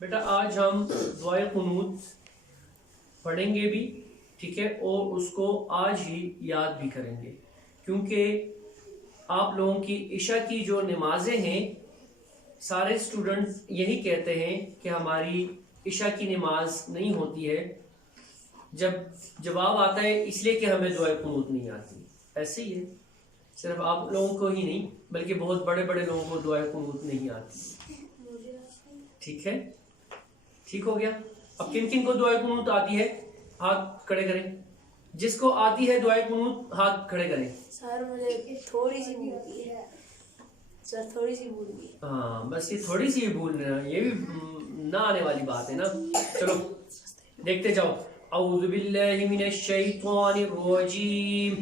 बेटा आज हम दुआए कुनूत पढ़ेंगे भी, ठीक है, और उसको आज ही याद भी करेंगे, क्योंकि आप लोगों की इशा की जो नमाजें हैं, सारे स्टूडेंट्स यही कहते हैं कि हमारी इशा की नमाज नहीं होती है। जब जवाब आता है इसलिए कि हमें दुआए कुनूत नहीं आती। ऐसे ही है, सिर्फ आप लोगों को ही नहीं बल्कि बहुत बड़े बड़े लोगों को दुआए कुनूत नहीं आती। ठीक है, ठीक हो गया। अब किन किन को दुआए कुनूत आती है हाथ खड़े करें। जिसको आती है दुआए कुनूत हाथ खड़े करें। सर मुझे थोड़ी सी भूल है सर, थोड़ी सी भूल गई। हाँ बस ये थोड़ी सी भूल रहे, ये भी ना आने वाली बात है ना। चलो देखते जाओ। औज़ु बिल्लाहि मिनश शैतानिर रजीम।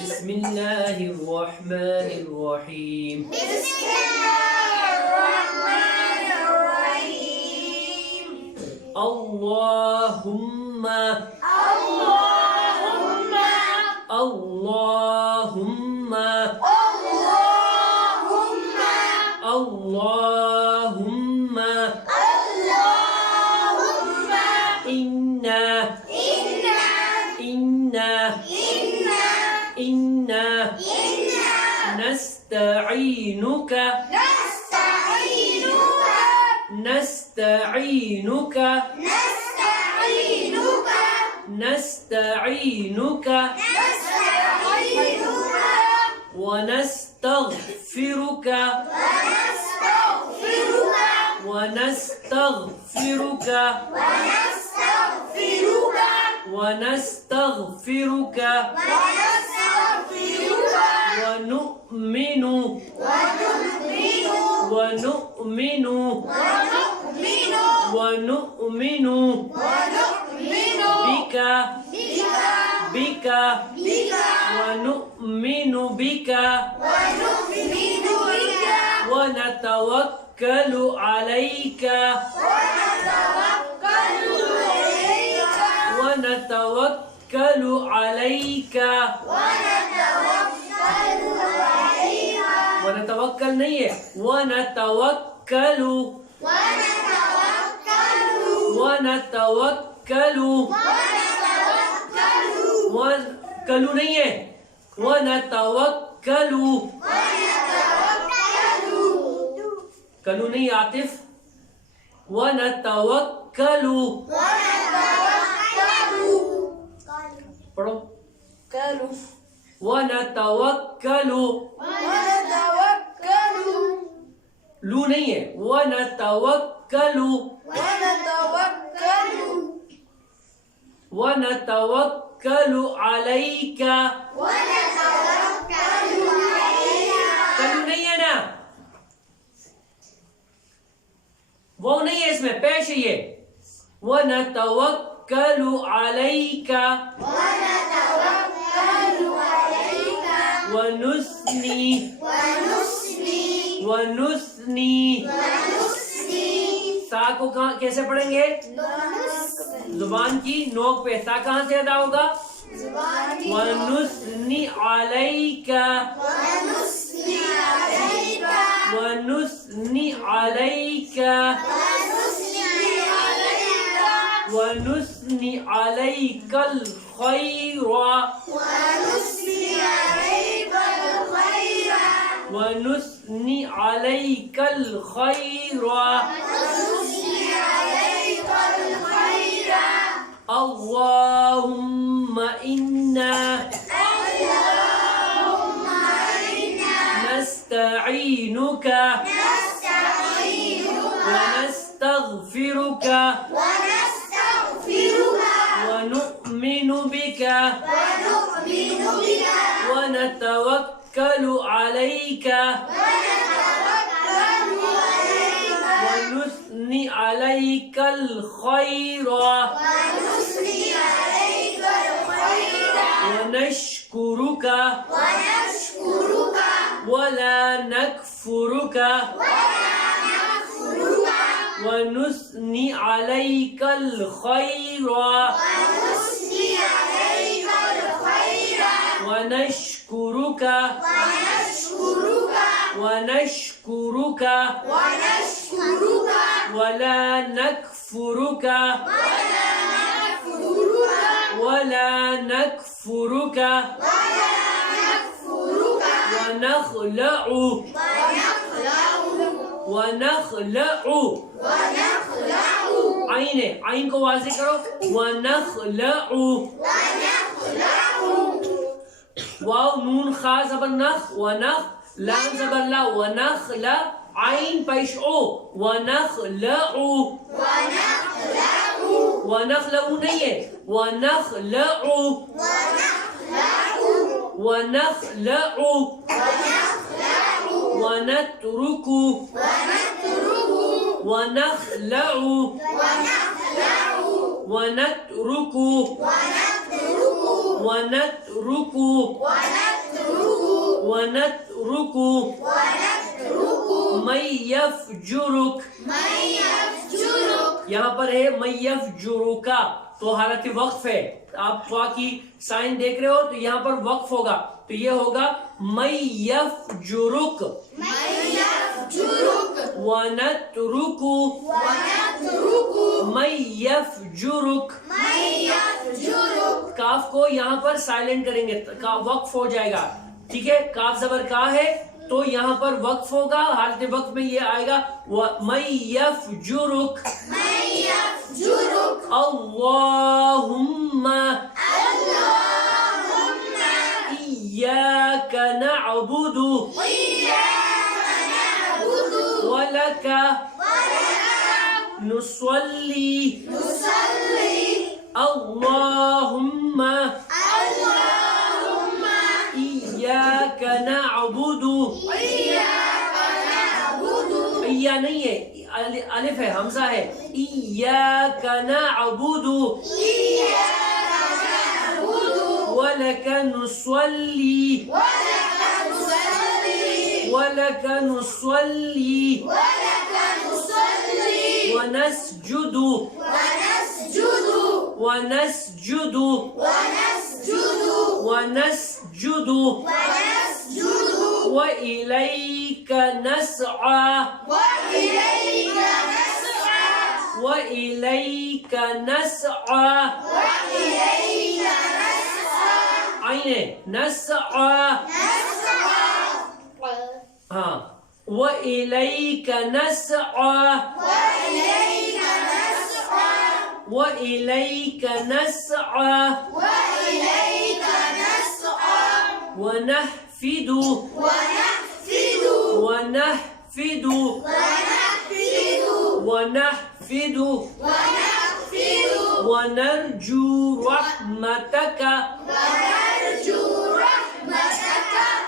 बिस्मिल्लाहिर रहमानिर रहीम। अल्लाहुम्मा अल्लाहुम्मा अल्लाहुम्मा अल्लाहुम्मा अल्लाहुम्मा इन्ना इन्ना इन्ना इन्ना नस्तईनुका नस्तईनुका नस्तईनुका वनस्तगफिरुका वनस्तगफिरुका वनस्तगफिरुका वनुमिनु वनुमिनु वनुमिनु बिका बिका वनुमिनु बिका वनतवक्कलु अलैका वनतवक्कलु अलैका। वनतवक्कल नहीं है, वनतवक्कलु वनतवक्कलु कलू नहीं है, वनतवक्कलु कलू नहीं आतिफ, वनतवक्कलु पढ़ो कलू वनतवक्कलु लू नहीं है, वनतवक्कलु वनतवक्कलु अलैका। कलू नहीं है ना, वो नहीं है, इसमें पेश है ये। वनतवक्कलु अलैका वनुस्नी वनुस्नी। सा को कहाँ कैसे पढ़ेंगे? जुबान की नोक पे। सा कहाँ से अदा होगा? वनुस्नी अलैका वनुस्नी अलैका वनुस्नी अलैकल खैरा वनुस्नी अलैकल खैरा। अल्लाहुम्मा इन्ना नस्तईनुका वनस्तगफिरुका वनुमिनु बिका वनतवक्कलु अलैका वनुस्नी अलैकल खैरा वनश्कुरुका वला नकफुरुका वनुस्नी अलैकल खैरा ونشكرك ونشكرك ولا نكفرك ولا نكفرك ونخلع عین کو واضح کرو ونخلع واو نون خا زبر نخ ونخ لام زبر لا ونخلع عین پیش او ونخلع ونخلع نہیں ہے ونخلع ونخلع ونترك ونخلع ونترك ونترك ونترك من يفجرك یہاں پر ہے من يفجرك تو حالت وقف ہے. آپ فا کی سائن دیکھ رہے ہو تو یہاں پر وقف ہوگا تو یہ ہوگا من يفجرك ونترك من يفجرك. کاف کو یہاں پر سائلنٹ کریں گے وقف ہو جائے گا. ٹھیک ہے کاف زبر کا ہے تو یہاں پر وقف ہوگا حالت وقف میں یہ آئے گا من يفجرك اللهم إياك نعبد ولك نصلي اللهم إياك نعبد إيا نہیں ہے الف ہے حمزہ ہے إياك نعبد ولك نصلي ولك نصلي ونسجد ونسجد ونسجد وإليك نسعى وإليك نسعى عين نسعى ها وإليك نسعى وإليك نسعى ونحفد ونحفد ونحفد ونرجو رحمتك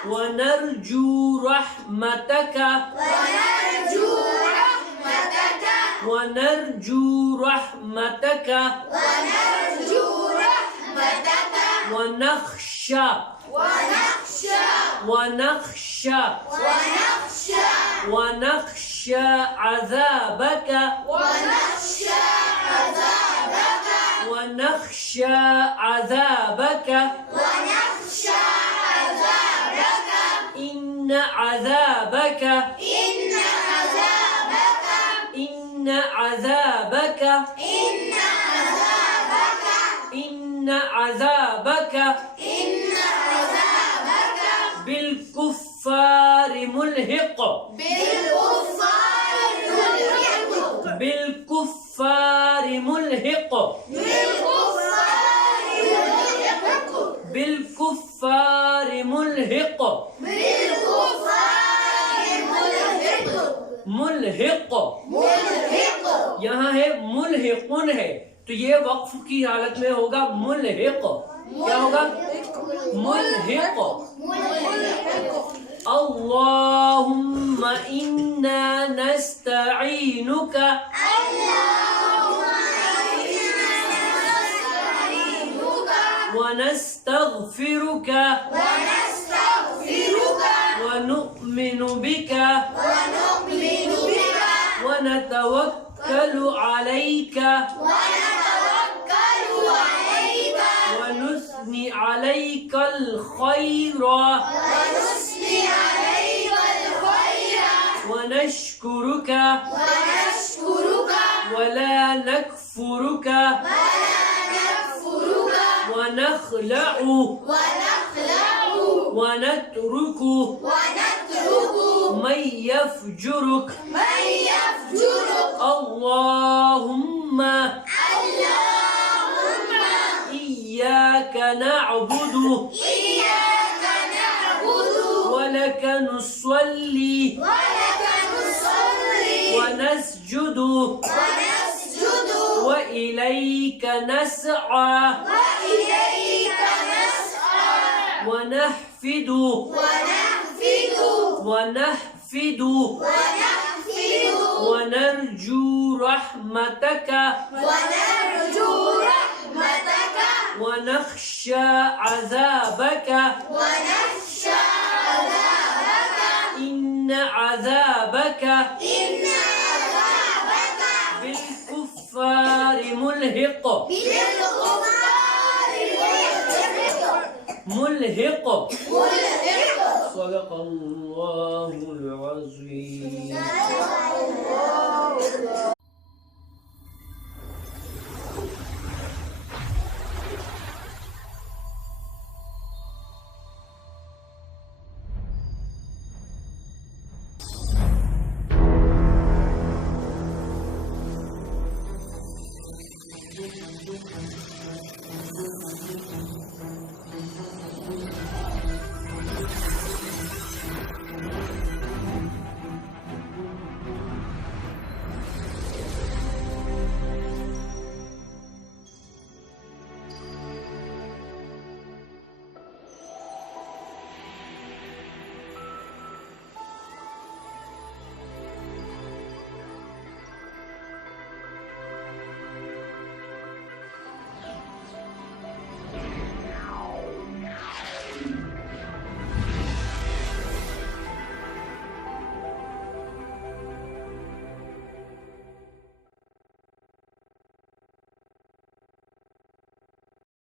ونرجو رحمتك ونرجو رحمتك ونخشى ونخشى ونخشى عذابك ونخشى عذابك إن عذابك إن عذابك إن عذابك بالكفار ملحق بالكفار ملحق بالكفار ملحق ملحق یہاں ہے ملحقن ہے تو یہ وقف کی حالت میں ہوگا ملحق. کیا ہوگا ملحق. اللهم إنا نستعينك ونستغفرك ونؤمن بك ونتوكل عليك ونثني ونثني عليك الخير ونشكرك ولا نكفرك ونخلع ونترك من يفجرك اللهم إياك نعبد ولك نصلي ونسجد وإليك نسعى ونحفد ونرجو رحمتك ونخشى عذابك إن عذابك بالكفار ملحق صدق الله العظيم.